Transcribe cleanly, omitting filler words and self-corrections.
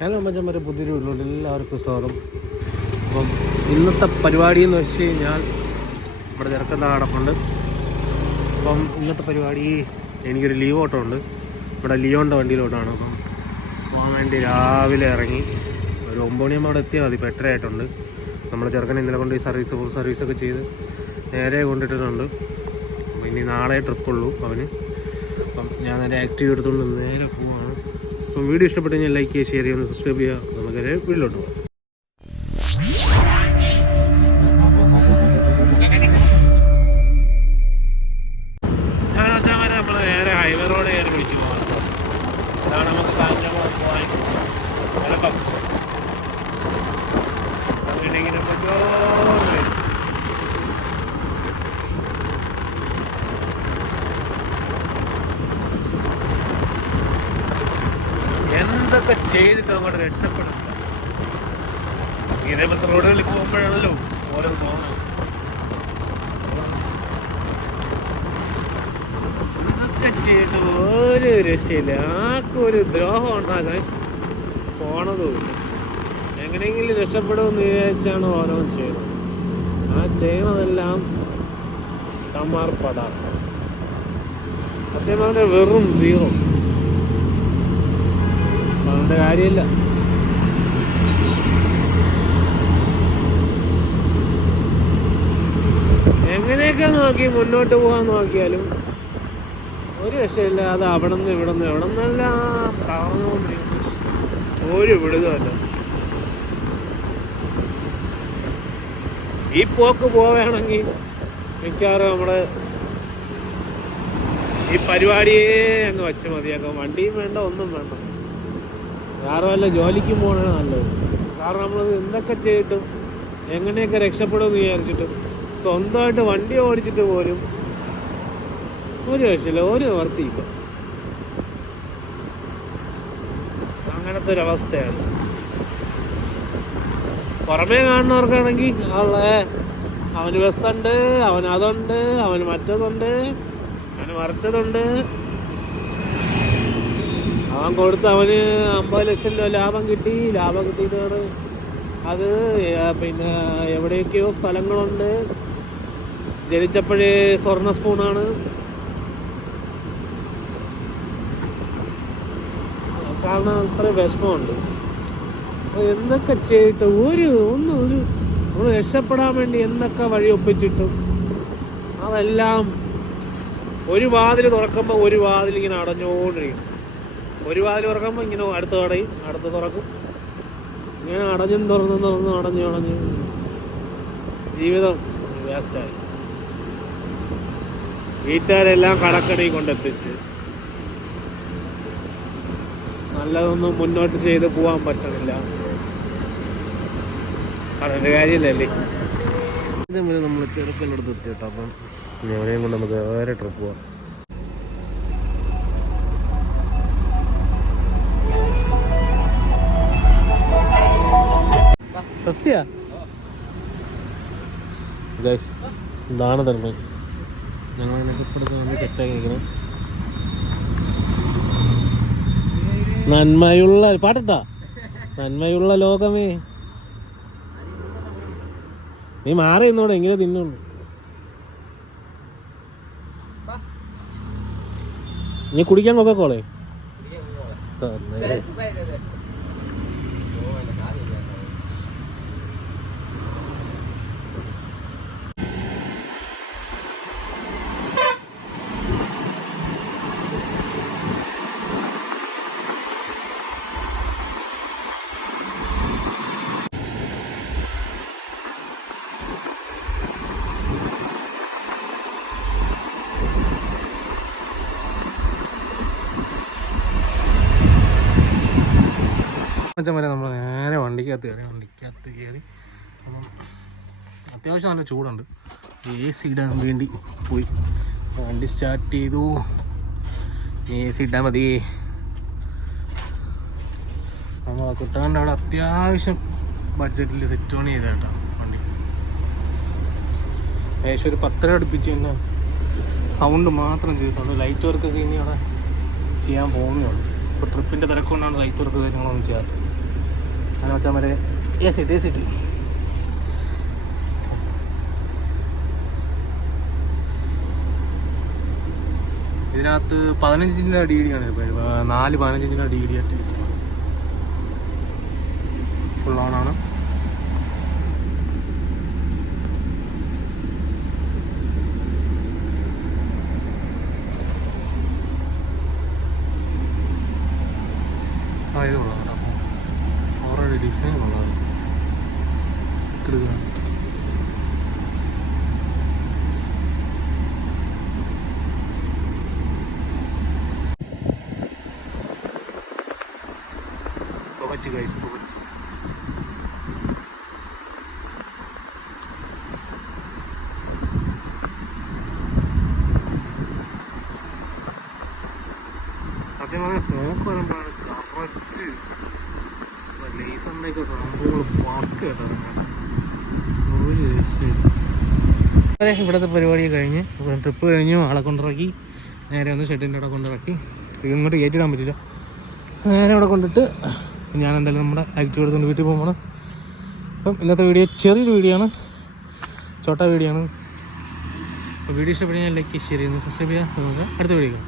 Hello മച്ചന്മാരെ, പുതിയൊരു വീട്ടിലോട്ട് എല്ലാവർക്കും സ്വാഗതം. അപ്പം ഇന്നത്തെ പരിപാടി എന്ന് വെച്ച് കഴിഞ്ഞാൽ നമ്മുടെ ചെറുക്കൻ്റെ നടപ്പുണ്ട്. അപ്പം ഇന്നത്തെ പരിപാടി എനിക്കൊരു ലീവ് ഓട്ടം ഉണ്ട്. ഇവിടെ ലിയോൻ്റെ വണ്ടിയിലോട്ടാണ്. അപ്പം പോകാൻ വേണ്ടി രാവിലെ ഇറങ്ങി ഒരു 9 മണിയാകുമ്പോൾ അവിടെ എത്തിയാൽ മതി. ഇപ്പോൾ 8:30 ആയിട്ടുണ്ട്. നമ്മുടെ ചെറുക്കനെ ഇന്നലെ കൊണ്ട് ഈ ഫുൾ സർവീസൊക്കെ ചെയ്ത് നേരെ കൊണ്ടിട്ടിട്ടുണ്ട്. അപ്പം ഇനി നാളെ ട്രിപ്പുള്ളൂ അവന്. അപ്പം ഞാൻ നേരെ ആക്റ്റീവ് എടുത്തുകൊണ്ട് നേരെ പോവുകയാണ്. അപ്പം വീഡിയോ ഇഷ്ടപ്പെട്ട് കഴിഞ്ഞാൽ ലൈക്ക് ചെയ്യുക, ഷെയർ ചെയ്യുക, സബ്സ്ക്രൈബ് ചെയ്യുക. നമുക്ക് വീട്ടിലോട്ട് പോകാം. നമ്മൾ നേരെ ഹൈവേ റോഡ് കയറി വിളിച്ചു പോകാം. അതാണ് നമുക്ക് കാഞ്ഞങ്ങാട് പോകാൻ എളുപ്പം. അങ്ങനെ പറ്റുമോ? എന്തൊക്കെ ചെയ്തിട്ട് അങ്ങോട്ട് രക്ഷപ്പെടുന്നില്ല. ഇതേപോലത്തെ റോഡുകളിൽ പോകുമ്പോഴാണല്ലോ ഓരോ തോന്നുന്നത്. ഇതൊക്കെ ചെയ്തിട്ട് ഒരു രക്ഷയില്ല. ആർക്കും ഒരു ദ്രോഹം ഉണ്ടാക്കാൻ പോണതുമില്ല. എങ്ങനെയെങ്കിലും രക്ഷപ്പെടുമെന്ന് വിചാരിച്ചാണ് ഓരോന്നും ചെയ്യുന്നത്. ആ ചെയ്യണതെല്ലാം കമാർപ്പടാ. സത്യം പറഞ്ഞാൽ വെറും സീറോ. അതിൻ്റെ കാര്യമില്ല. എങ്ങനെയൊക്കെ നോക്കി മുന്നോട്ട് പോകാൻ നോക്കിയാലും ഒരു രക്ഷയില്ല. അത് അവിടെ നിന്ന് ഇവിടെ നിന്നെല്ലാം തളർന്നുകൊണ്ടിരിക്കുന്നു. ഒരു വിടുതല്ല. ഈ പോക്ക് പോവുകയാണെങ്കിൽ മിക്കവാറും നമ്മുടെ ഈ പരിപാടിയെ അങ്ങ് വച്ച് മതിയാക്കാം. വണ്ടിയും വേണ്ട, ഒന്നും വേണ്ട. വേറെ വല്ല ജോലിക്കും പോകണതാണ് നല്ലത്. കാരണം നമ്മളത് എന്തൊക്കെ ചെയ്തിട്ടും എങ്ങനെയൊക്കെ രക്ഷപ്പെടുമെന്ന് വിചാരിച്ചിട്ടും സ്വന്തമായിട്ട് വണ്ടി ഓടിച്ചിട്ട് പോലും ഒരു രക്ഷയില്ല, ഒരു നിവർത്തിയില്ല. അങ്ങനത്തെ ഒരവസ്ഥയാണ്. പുറമേ കാണുന്നവർക്കാണെങ്കിൽ അവന് ബസ്സുണ്ട്, അവന് അതുണ്ട്, അവന് മറ്റതുണ്ട്, അവന് മറിച്ചതുണ്ട്. അവൻ കൊടുത്ത് അവന് 50 ലക്ഷം രൂപ ലാഭം കിട്ടിയതാണ്. അത് പിന്നെ എവിടെയൊക്കെയോ സ്ഥലങ്ങളുണ്ട്. ജനിച്ചപ്പോഴേ സ്വർണ്ണ സ്പൂണാണ്. കാരണം അത്ര വിഷമമുണ്ട്. എന്തൊക്കെ ചെയ്തിട്ട് നമ്മൾ രക്ഷപ്പെടാൻ വേണ്ടി എന്തൊക്കെ വഴി ഒപ്പിച്ചിട്ടും അതെല്ലാം ഒരു വാതിൽ തുറക്കുമ്പോൾ ഒരു വാതിൽ ഇങ്ങനെ അടഞ്ഞുകൊണ്ടിരിക്കും. ഒരു വാതിൽ തുറക്കുമ്പോൾ ഇങ്ങനെ അടുത്ത് കടയും, അടുത്ത് തുറക്കും. ഇങ്ങനെ അടഞ്ഞും തുറന്ന് അടഞ്ഞ് ജീവിതം വേസ്റ്റായി. വീട്ടുകാരെല്ലാം കടക്കണി കൊണ്ടെത്തിച്ച് നല്ലതൊന്നും മുന്നോട്ട് ചെയ്ത് പോകാൻ പറ്റണില്ല. അതിൻ്റെ കാര്യമില്ലല്ലേ. ഇതേപോലെ നമ്മൾ ചെറുക്കനടുത്ത് എത്തിയിട്ടോ. അപ്പം ഞവനെയും കൊണ്ട് നമുക്ക് വേറെ ട്രിപ്പ് പോവാം. ഗൈസ്, ഇതാണ് തന്നെ ഞങ്ങൾ മെച്ചപ്പെടുത്തി വന്ന് സെറ്റാക്കി നിൽക്കണം. നന്മയുള്ള പാട്ടട്ടാ, നന്മയുള്ള ലോകമേ നീ മാറി എന്നോട് എങ്ങനെ തിന്നുള്ളൂ. നീ കുടിക്കാൻ കൊക്കക്കോളേ. വരെ നമ്മൾ നേരെ വണ്ടിക്കകത്ത് കയറി. അപ്പം അത്യാവശ്യം നല്ല ചൂടുണ്ട്. AC ഇടാൻ വേണ്ടി പോയി വണ്ടി സ്റ്റാർട്ട് ചെയ്തു. AC ഇട്ടാൽ മതി. നമ്മൾ കുട്ടകൻ്റെ അവിടെ അത്യാവശ്യം ബഡ്ജറ്റിൽ സെറ്റ് ഓൺ ചെയ്തേട്ടാ വണ്ടി. ഏകദേശം ഒരു 10 അടുപ്പിച്ച് തന്നെ സൗണ്ട് മാത്രം ചെയ്തിട്ടുണ്ട്. ലൈറ്റ് വർക്കൊക്കെ ഇനി അവിടെ ചെയ്യാൻ പോകുന്നേ ഉള്ളൂ. ഇപ്പോൾ ട്രിപ്പിൻ്റെ തിരക്കൊണ്ടാണ് ലൈറ്റ് വർക്ക് കാര്യങ്ങളൊന്നും ചെയ്യാത്തത്. അങ്ങനെ വെച്ചാൽ മറ്റേ AC ഇട്ട് ഇതിനകത്ത് 15 ഇഞ്ചിൻ്റെ DVD ആണ് 15 ഇഞ്ചിൻ്റെ DVD ആയിട്ട് ഫുൾ ഓണാണ്. ഇത് കൊള്ളാം, ഓൾറെഡി ഡിസൈൻ കൊള്ളാം. പുകച്ച് കഴിച്ചു പുകച്ച് സത്യം പറഞ്ഞാൽ സ്മോക്ക് വരുമ്പോഴാണ് കറക്റ്റ് ലേസറിൻ്റെയൊക്കെ സംഭവങ്ങൾ വർക്ക് കേട്ടോ. ഒരു രക്ഷ. ഇവിടുത്തെ പരിപാടി കഴിഞ്ഞ് ട്രിപ്പ് കഴിഞ്ഞു, ആളെ കൊണ്ടിറക്കി നേരെ ഒന്ന് ഷെഡിൻ്റെ അവിടെ കൊണ്ടിറക്കി. ഇങ്ങോട്ട് കയറ്റിടാൻ പറ്റില്ല, നേരെ അവിടെ കൊണ്ടിട്ട് ഞാൻ എന്തായാലും നമ്മുടെ ആക്റ്റീവ് എടുത്തുകൊണ്ട് വീട്ടിൽ പോകണം. അപ്പം ഇന്നത്തെ വീഡിയോ ചെറിയൊരു വീഡിയോ ആണ്, ചോട്ടാ വീഡിയോ ആണ്. അപ്പോൾ വീഡിയോ ഇഷ്ടപ്പെടുന്ന ലൈക്ക് ഷെയർ ചെയ്യുന്നു, സബ്സ്ക്രൈബ് ചെയ്യുക. അടുത്ത വീഡിയോ.